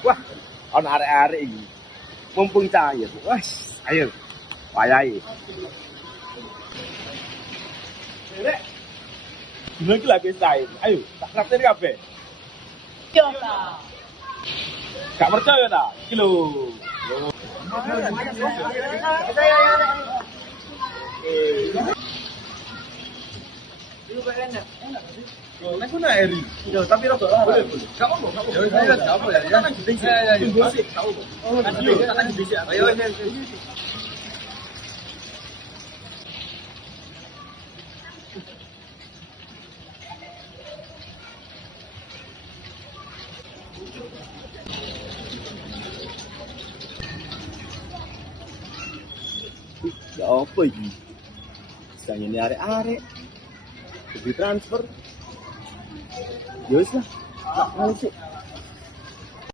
Wah, on arek-arek iki. Mumpung cair. Wah, ayo. Wayahe. Rek. Dino iki lagi cair. Ayo, tak traktir kabeh. Yo ta. Gak percaya ta? Iki lho. Itu kayak enak. Nek ku nak eri. Yo, tapi rada lah. Boleh. Gak apa-apa, gak apa-apa. Ya wis, gak apa ya. Kita nang gedhe sih. Tunggu sih, gak apa-apa. Kita nang gedhe sih. Ayo wis. Ya apa iki? Sang ini arek-arek. Di transfer. Ya wis lah. Nggak sih.